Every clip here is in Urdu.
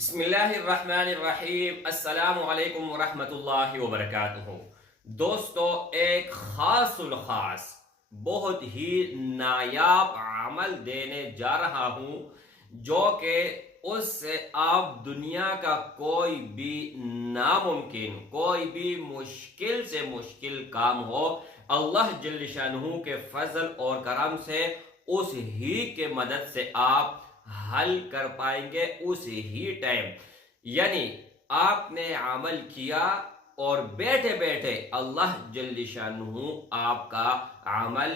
بسم اللہ الرحمن الرحیم۔ السلام علیکم ورحمۃ اللہ وبرکاتہ۔ دوستو، ایک خاص الخاص بہت ہی نایاب عمل دینے جا رہا ہوں جو کہ اس سے آپ دنیا کا کوئی بھی ناممکن، کوئی بھی مشکل سے مشکل کام ہو، اللہ جل شانہ کے فضل اور کرم سے اس ہی کے مدد سے آپ حل کر پائیں گے اس ہی ٹائم۔ یعنی آپ نے عمل کیا اور بیٹھے بیٹھے اللہ جل شانہ آپ کا عمل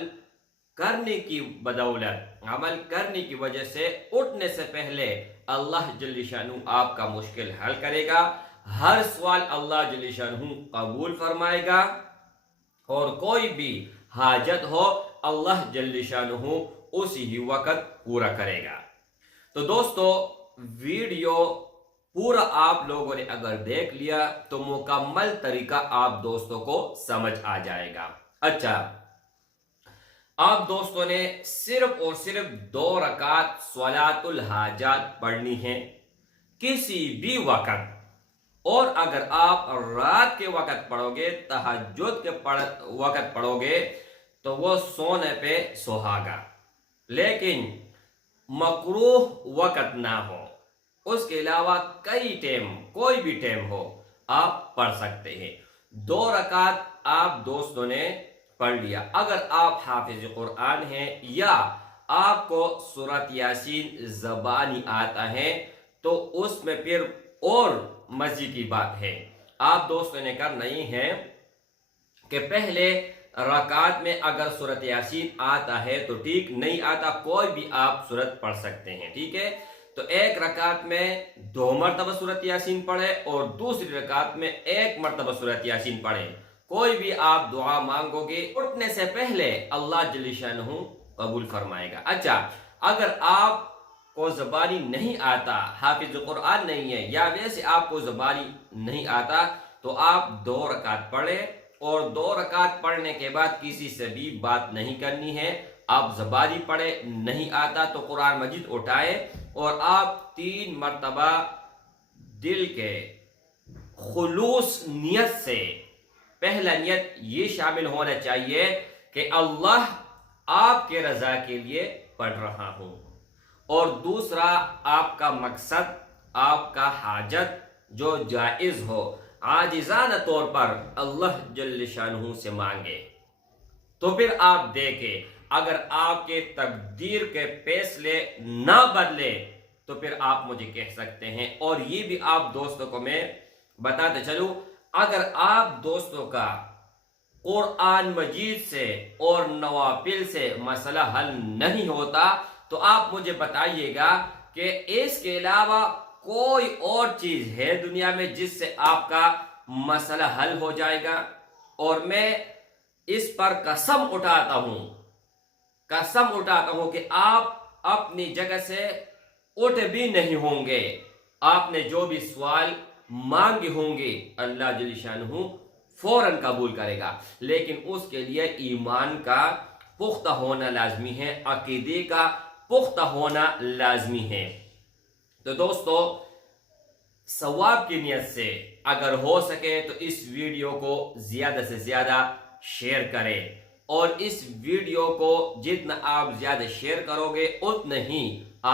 کرنے کی بدولت، عمل کرنے کی وجہ سے اٹھنے سے پہلے اللہ جل شانہ آپ کا مشکل حل کرے گا، ہر سوال اللہ جل شانہ قبول فرمائے گا، اور کوئی بھی حاجت ہو اللہ جل شانہ اسی ہی وقت پورا کرے گا۔ تو دوستو، ویڈیو پورا آپ لوگوں نے اگر دیکھ لیا تو مکمل طریقہ آپ دوستوں کو سمجھ آ جائے گا۔ اچھا، آپ دوستوں نے صرف اور صرف 2 رکعت صلاۃ الحاجات پڑھنی ہے کسی بھی وقت، اور اگر آپ رات کے وقت پڑھو گے، تہجد کے وقت پڑھو گے تو وہ سونے پہ سہاگا، لیکن مکروہ وقت نہ ہو، اس کے علاوہ کئی ٹائم، کوئی بھی ٹائم ہو، آپ پڑھ سکتے ہیں۔ 2 رکعت آپ دوستوں نے پڑھ لیا۔ اگر آپ حافظ قرآن ہیں یا آپ کو سورۃ یاسین زبانی آتا ہے تو اس میں پھر اور مزے کی بات ہے، آپ دوستوں نے کرنا نہیں ہے کہ پہلے رکعت میں اگر سورۃ یاسین آتا ہے تو ٹھیک، نہیں آتا کوئی بھی آپ سورت پڑھ سکتے ہیں، ٹھیک ہے؟ تو ایک رکعت میں 2 مرتبہ سورۃ یاسین پڑھے اور دوسری رکعت میں 1 مرتبہ سورۃ یاسین پڑھے۔ کوئی بھی آپ دعا مانگو گے اٹھنے سے پہلے اللہ جل شانہ قبول فرمائے گا۔ اچھا، اگر آپ کو زبانی نہیں آتا، حافظ قرآن نہیں ہے، یا ویسے آپ کو زبانی نہیں آتا، تو آپ 2 رکعت پڑھے، اور 2 رکعت پڑھنے کے بعد کسی سے بھی بات نہیں کرنی ہے۔ آپ زبانی پڑھے، نہیں آتا تو قرآن مجید اٹھائے اور آپ 3 مرتبہ دل کے خلوص نیت سے، پہلا نیت یہ شامل ہونا چاہیے کہ اللہ آپ کے رضا کے لیے پڑھ رہا ہوں، اور دوسرا آپ کا مقصد، آپ کا حاجت جو جائز ہو، عاجزانہ طور پر اللہ جل شانہ سے مانگے۔ تو پھر آپ دیکھیں، اگر آپ کے تقدیر کے فیصلے نہ بدلے تو پھر آپ مجھے کہہ سکتے ہیں۔ اور یہ بھی آپ دوستوں کو میں بتاتے چلوں، اگر آپ دوستوں کا قرآن مجید سے اور نوافل سے مسئلہ حل نہیں ہوتا تو آپ مجھے بتائیے گا کہ اس کے علاوہ کوئی اور چیز ہے دنیا میں جس سے آپ کا مسئلہ حل ہو جائے گا، اور میں اس پر قسم اٹھاتا ہوں کہ آپ اپنی جگہ سے اٹھ بھی نہیں ہوں گے، آپ نے جو بھی سوال مانگے ہوں گے اللہ جل شانہ فوراً قبول کرے گا، لیکن اس کے لیے ایمان کا پختہ ہونا لازمی ہے، عقیدے کا پختہ ہونا لازمی ہے۔ تو دوستو، ثواب کی نیت سے اگر ہو سکے تو اس ویڈیو کو زیادہ سے زیادہ شیئر کریں، اور اس ویڈیو کو جتنا آپ زیادہ شیئر کرو گے اتنا ہی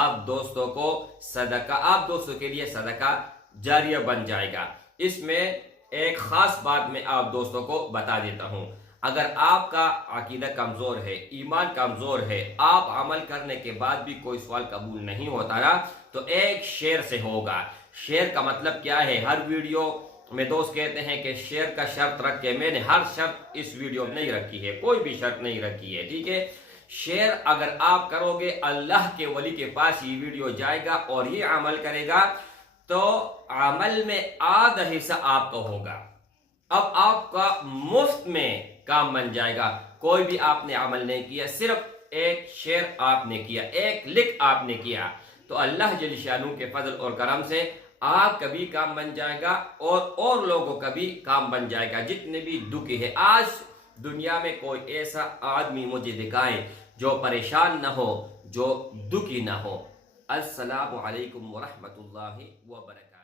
آپ دوستوں کو صدقہ، آپ دوستوں کے لیے صدقہ جاریہ بن جائے گا۔ اس میں ایک خاص بات میں آپ دوستوں کو بتا دیتا ہوں، اگر آپ کا عقیدہ کمزور ہے، ایمان کمزور ہے، آپ عمل کرنے کے بعد بھی کوئی سوال قبول نہیں ہوتا نا، تو ایک شیئر سے ہوگا۔ شیئر کا مطلب کیا ہے؟ ہر ویڈیو میں دوست کہتے ہیں کہ شیئر کا شرط رکھ کے، میں نے ہر شرط اس ویڈیو میں نہیں رکھی ہے، کوئی بھی شرط نہیں رکھی ہے، ٹھیک ہے؟ شیئر اگر آپ کرو گے، اللہ کے ولی کے پاس یہ ویڈیو جائے گا اور یہ عمل کرے گا تو عمل میں آدھا حصہ آپ کا ہوگا، اب آپ کا مفت میں کام بن جائے گا۔ کوئی بھی آپ نے عمل نہیں کیا، صرف ایک شیئر آپ نے کیا، ایک لکھ آپ نے کیا، تو اللہ جل شانہ کے فضل اور کرم سے آپ کا بھی کام بن جائے گا اور لوگوں کا بھی کام بن جائے گا، جتنے بھی دکھی ہے۔ آج دنیا میں کوئی ایسا آدمی مجھے دکھائے جو پریشان نہ ہو، جو دکھی نہ ہو۔ السلام علیکم ورحمۃ اللہ وبرکاتہ.